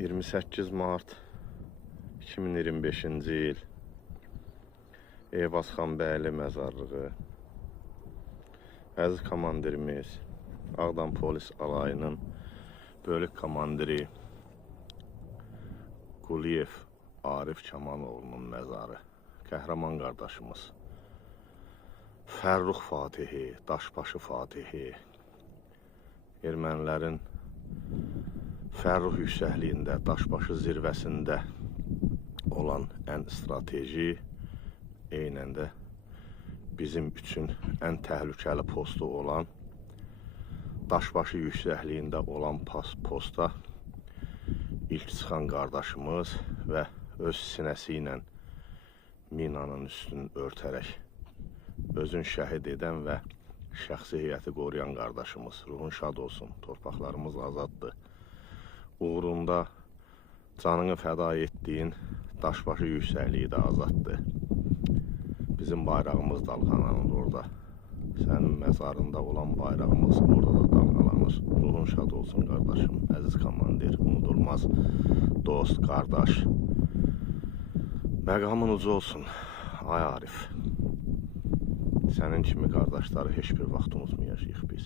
28 Mart 2025-ci il Eyvazxanbəyli məzarlığı. Əziz komandirimiz, Ağdam polis alayının bölük komandiri Quliyev Arif Kamaloğlu'nun məzarı. Qəhrəman qardaşımız Fərrux Fatihi, Daşbaşı Fatihi, ermənilərin Fərrux yüksəkliyində, Daşbaşı zirvəsində olan ən strateji, eynən də bizim üçün ən təhlükəli postu olan Daşbaşı yüksəkliyində olan posta ilk çıxan qardaşımız və öz sinəsi ilə minanın üstünü örtərək özün şəhid edən və şəxsi heyəti qoruyan qardaşımız. Ruhun şad olsun, torpaqlarımız azaddır. Uğrunda canını fəda etdiyin Daşbaşı yüksəkliyi də azaddır. Bizim bayrağımız dalğalanır orada. Sənin məzarında olan bayrağımız orada da dalğalanır. Ruhun şad olsun qardaşım, əziz komandir, unudulmaz dost, qardaş. Məqamın ucu olsun, ay Arif. Sənin kimi qardaşları heç bir vaxt unutmayacağıq biz.